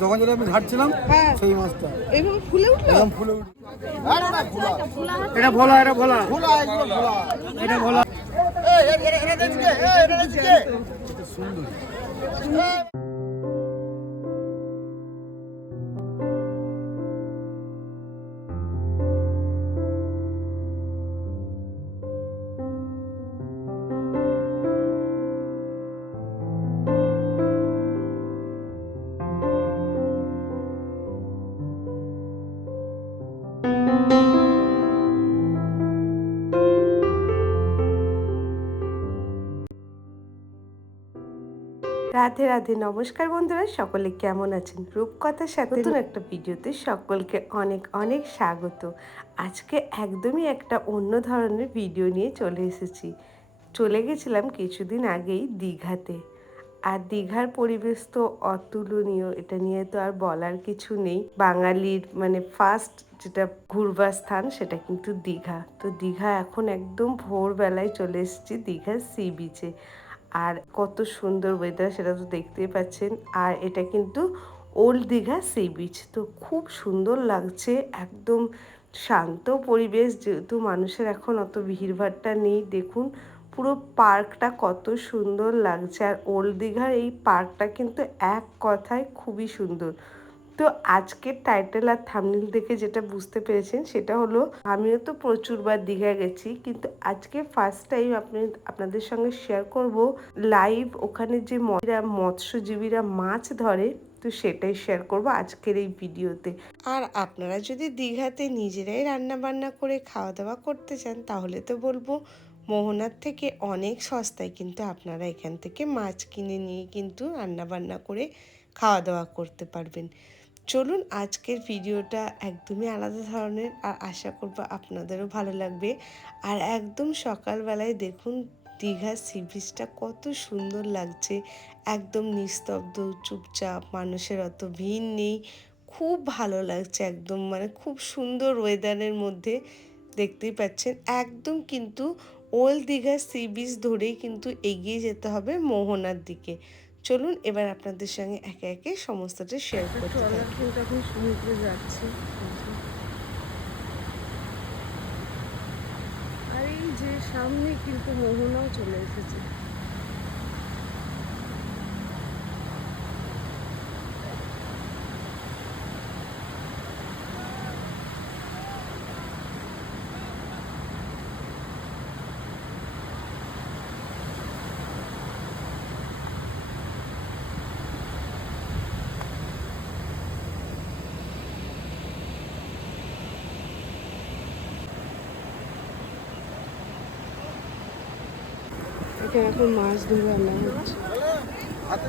তখন যেটা আমি ঘাটছিলাম সেই মাছটা এইভাবে ফুলে উঠল একদম ফুলে এটা ভোলা এটা ভোলা এটা ভোলা 住んどる。রাধে রাধে। নমস্কার বন্ধুরা সকলে কেমন আছেন? রূপকথার সাথে নতুন একটা ভিডিওতে সকলকে অনেক অনেক স্বাগত। আজকে একদমই একটা অন্য ধরনের ভিডিও নিয়ে চলে এসেছি। চলে গেছিলাম কিছুদিন আগেই দীঘাতে। আর দীঘার পরিবেশ তো অতুলনীয় এটা নিয়ে তো আর বলার কিছু নেই। বাঙালির মানে ফার্স্ট যেটা ঘুরবার স্থান সেটা কিন্তু দীঘা। তো দীঘা এখন একদম ভোরবেলায় চলে এসেছি দীঘার সি বিচে আর কত সুন্দর ওয়েদার সেটা তো দেখতেই পাচ্ছেন। আর এটা কিন্তু ওল্ড দীঘা সি বিচ তো খুব সুন্দর লাগছে, একদম শান্ত পরিবেশ যেহেতু মানুষের এখন অত ভিড়ভাড়টা নেই, দেখুন পুরো পার্কটা কত সুন্দর লাগছে। আর ওল্ড দীঘার এই পার্কটা কিন্তু এক কথায় খুবই সুন্দর। তো আজকের টাইটেল আর থামনিল দেখে যেটা বুঝতে পেরেছেন, সেটা হলো, আমিও তো প্রচুরবার দীঘা গেছি, কিন্তু আজকে ফার্স্ট টাইম আপনি, আপনাদের সঙ্গে শেয়ার করব লাইভ ওখানে যে মহিলা মৎস্যজীবীরা মাছ ধরে, তো সেটাই শেয়ার করব আজকের এই ভিডিওতে আর আপনারা যদি দীঘাতে নিজেরাই রান্না বান্না করে খাওয়া দাওয়া করতে চান, তাহলে তো বলব, মোহনার থেকে অনেক সস্তায় কিন্তু আপনারা এখান থেকে মাছ কিনে নিয়ে কিন্তু রান্না বান্না করে খাওয়া দাওয়া করতে পারবেন। চলুন আজকের ভিডিওটা একদমই আলাদা ধরনের আর আশা করব আপনাদেরও ভালো লাগবে। আর একদম সকালবেলায় দেখুন দীঘার সি বিচটা কত সুন্দর লাগছে। একদম নিস্তব্ধ, চুপচাপ, মানুষের অত ভিড় নেই। খুব ভালো লাগছে একদম মানে খুব সুন্দর ওয়েদারের মধ্যে দেখতেই পাচ্ছেন। একদম কিন্তু ওল্ড দীঘার সি বিচ ধরেই কিন্তু এগিয়ে যেতে হবে মোহনার দিকে। চলুন এবার আপনাদের সঙ্গে একে একে সমস্তটা শেয়ার করতে থাকি। সমুদ্রে যাচ্ছে। আর এই যে সামনে কিন্তু মোহনাও চলে এসেছে। এখানে এখন মাছ ধরে আনা হচ্ছে। হাতে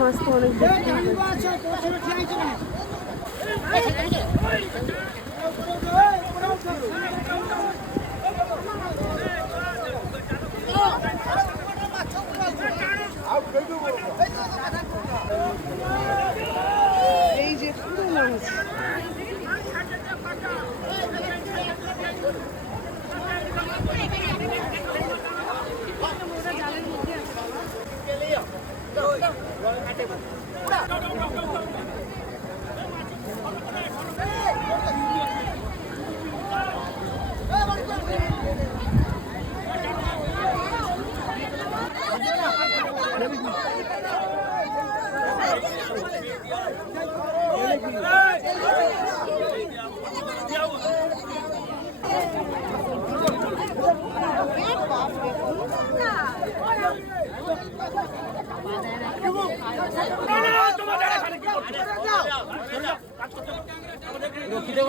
মাছ তো অনেক Go, go, go, go, go. দেখি দেখি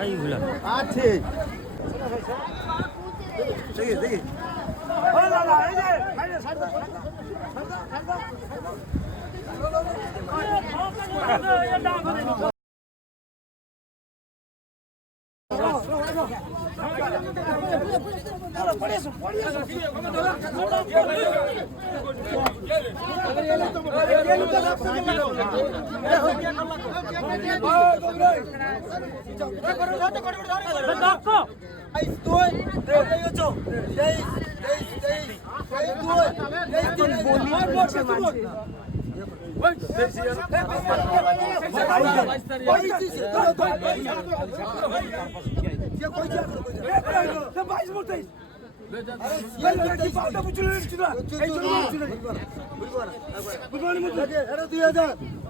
કઈ ભૂલા હા ઠીક જઈએ જઈએ પડે પડે সাইড দাও। এখন বলি চলছে মাঝে দুই হাজার বুঝলি হাজার দুই হাজার দুই হাজার একুশশো একুশশো একুশশো বাইশশো বাইশশো বাইশশো বাইশশো এটা বাইশ না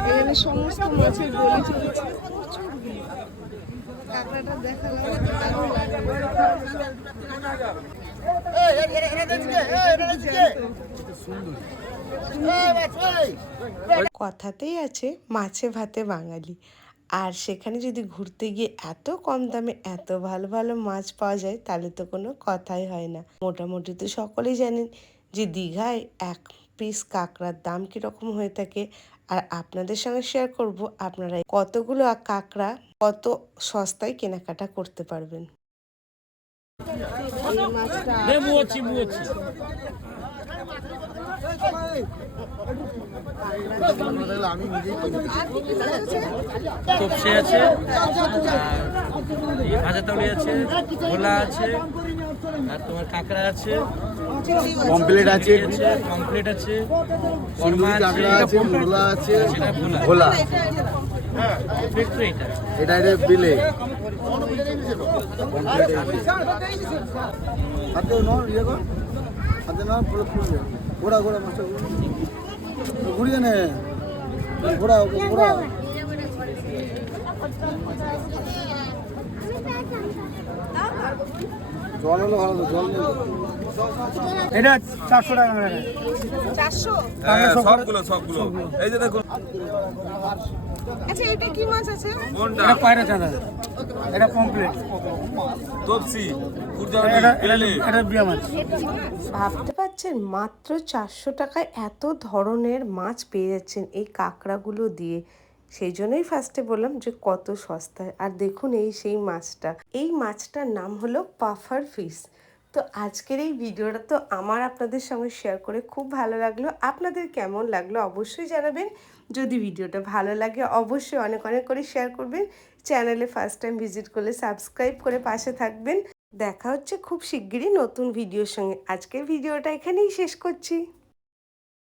এখানে সমস্ত মাছের বলি চলছে প্রচুর ভিড়। কাঁকড়াটা দেখালাম দারুণ লাগল। কথাতেই আছে মাছে ভাতে বাঙালি আর সেখানে যদি ঘুরতে গিয়ে এত কম দামে এত ভালো ভালো মাছ পাওয়া যায়, তাহলে তো কোনো কথাই হয় না। মোটামুটি তো সকলেই জানেন যে দীঘায় এক পিস কাঁকড়ার দাম কীরকম হয়ে থাকে। আর আপনাদের সঙ্গে শেয়ার করব আপনারা কতগুলো কাঁকড়া কত সস্তায় কেনাকাটা করতে পারবেন। মাছটা আমি আছে আর ভাজা তলি আছে ভোলা আছে আর তোমার কাঁকড়া আছে কমপ্লিট আছে কমপ্লিট আছে কাঁকড়া আছে মোলা আছে সেটা ভোলা। ভোলা। এটা। এটা বিলে। হাতে ন ইয়ে কর। হাতে না পুরো খুলবে ঘোড়া ঘোড়া মাছটা ঘুরিয়ে নে ঘোড়া ঘোড়া। জল হলো ভালো তো জল এটা চারশো টাকা চারশো? হ্যাঁ সবগুলো সবগুলো। এই যে দেখুন। আচ্ছা এটা কি মাছ আছে? কোনটা? এটা পায়রা চাঁদা। এটা তপসি বিয়া মাছ। ভাবতে পারছেন মাত্র চারশো টাকায় এত ধরনের মাছ পেয়ে যাচ্ছেন এই কাঁকড়াগুলো দিয়ে। সেই জন্যই ফার্স্টে বললাম যে কত সস্তায়। আর দেখুন এই সেই মাছটা। এই মাছটার নাম হলো পাফার ফিশ। তো আজকের এই ভিডিওটা তো আমার আপনাদের সঙ্গে শেয়ার করে খুব ভালো লাগল। আপনাদের কেমন লাগল অবশ্যই জানাবেন। যদি ভিডিওটা ভালো লাগে অবশ্যই অনেক অনেক করে শেয়ার করবেন। চ্যানেলে ফার্স্ট টাইম ভিজিট করলে সাবস্ক্রাইব করে পাশে থাকবেন। দেখা হচ্ছে খুব শিগগিরই নতুন ভিডিওর সঙ্গে। আজকের ভিডিওটা এখানেই শেষ করছি।